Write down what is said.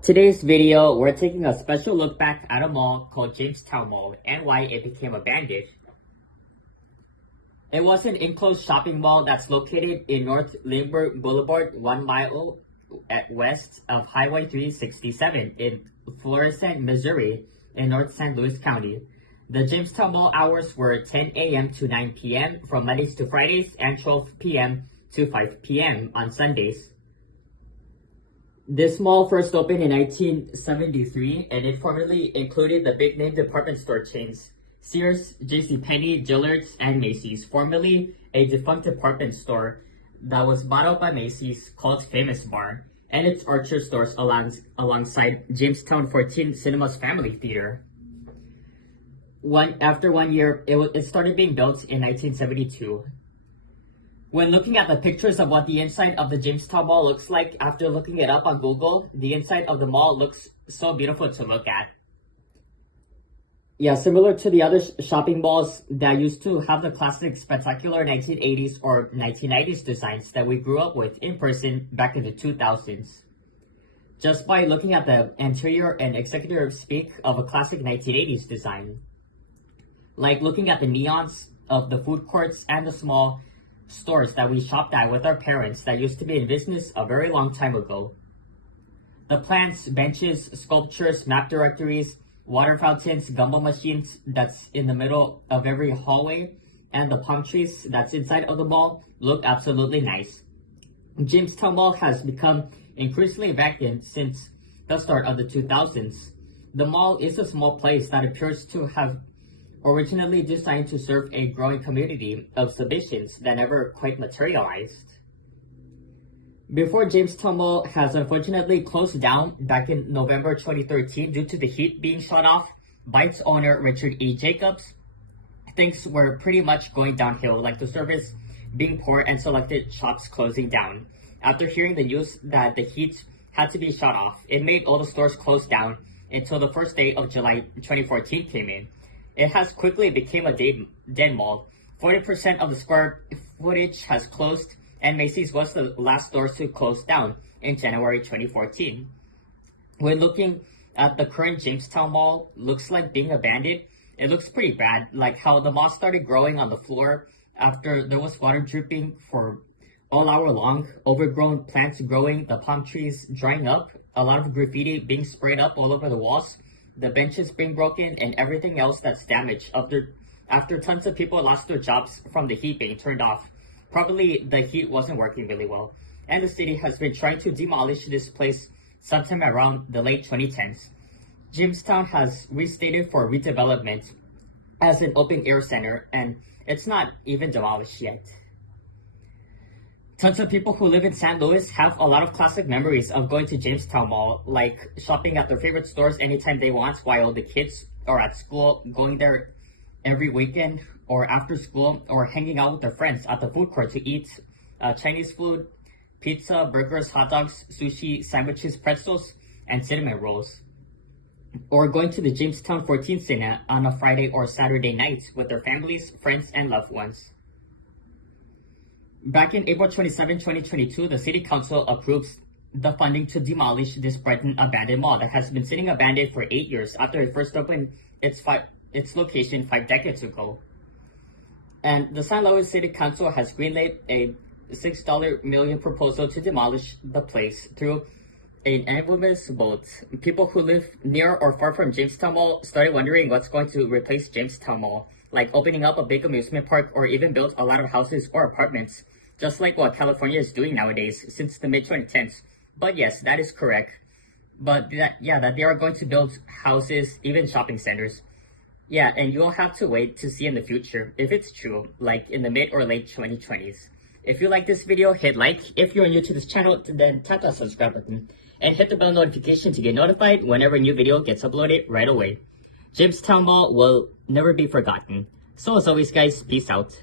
Today's video, we're taking a special look back at a mall called Jamestown Mall and why it became abandoned. It was an enclosed shopping mall that's located in North Lindbergh Boulevard, 1 mile west of Highway 367 in Florissant, Missouri, in North St. Louis County. The Jamestown Mall hours were 10 a.m. to 9 p.m. from Mondays to Fridays and 12 p.m. to 5 p.m. on Sundays. This mall first opened in 1973, and it formerly included the big-name department store chains Sears, JCPenney, Dillard's, and Macy's, formerly a defunct department store that was bought out by Macy's called Famous Bar, and its Archer stores alongside Jamestown 14 Cinema's Family Theater. After 1 year, it started being built in 1972. When looking at the pictures of what the inside of the Jamestown Mall looks like after looking it up on Google, the inside of the mall looks so beautiful to look at. Yeah, similar to the other shopping malls that used to have the classic spectacular 1980s or 1990s designs that we grew up with in person back in the 2000s. Just by looking at the interior and executive speak of a classic 1980s design. Like looking at the neons of the food courts and the small stores that we shopped at with our parents that used to be in business a very long time ago. The plants, benches, sculptures, map directories, water fountains, gumball machines that's in the middle of every hallway, and the palm trees that's inside of the mall look absolutely nice. Jamestown Mall has become increasingly vacant since the start of the 2000s. The mall is a small place that appears to have originally designed to serve a growing community of submissions that never quite materialized. Before Jamestown Mall has unfortunately closed down back in November 2013 due to the heat being shut off by its owner, Richard E. Jacobs, things were pretty much going downhill, like the service being poor and selected shops closing down. After hearing the news that the heat had to be shut off, it made all the stores close down until the first day of July 2014 came in. It has quickly become a dead mall. 40% of the square footage has closed, and Macy's was the last store to close down in January 2014. When looking at the current Jamestown Mall, looks like being abandoned. It looks pretty bad, like how the moss started growing on the floor after there was water dripping for all hour long, overgrown plants growing, the palm trees drying up, a lot of graffiti being sprayed up all over the walls, the benches being broken, and everything else that's damaged after tons of people lost their jobs from the heat being turned off. Probably the heat wasn't working really well, and the city has been trying to demolish this place sometime around the late 2010s. Jamestown has restated for redevelopment as an open-air center, and it's not even demolished yet. Tons of people who live in St. Louis have a lot of classic memories of going to Jamestown Mall, like shopping at their favorite stores anytime they want while the kids are at school, going there every weekend or after school, or hanging out with their friends at the food court to eat Chinese food, pizza, burgers, hot dogs, sushi, sandwiches, pretzels, and cinnamon rolls. Or going to the Jamestown 14 Cine on a Friday or Saturday night with their families, friends, and loved ones. Back in April 27, 2022, the City Council approves the funding to demolish this Brighton abandoned mall that has been sitting abandoned for 8 years after it first opened its location 5 decades ago. And the St. Louis City Council has greenlit a $6 million proposal to demolish the place through an infamous vote. People who live near or far from Jamestown Mall started wondering what's going to replace Jamestown Mall, like opening up a big amusement park or even build a lot of houses or apartments, just like what California is doing nowadays since the mid-2010s. But yes, that is correct. But that they are going to build houses, even shopping centers. Yeah, and you'll have to wait to see in the future if it's true, like in the mid or late 2020s. If you like this video, hit like. If you're new to this channel, then tap that subscribe button and hit the bell notification to get notified whenever a new video gets uploaded right away. Jamestown Mall will never be forgotten. So as always guys, peace out.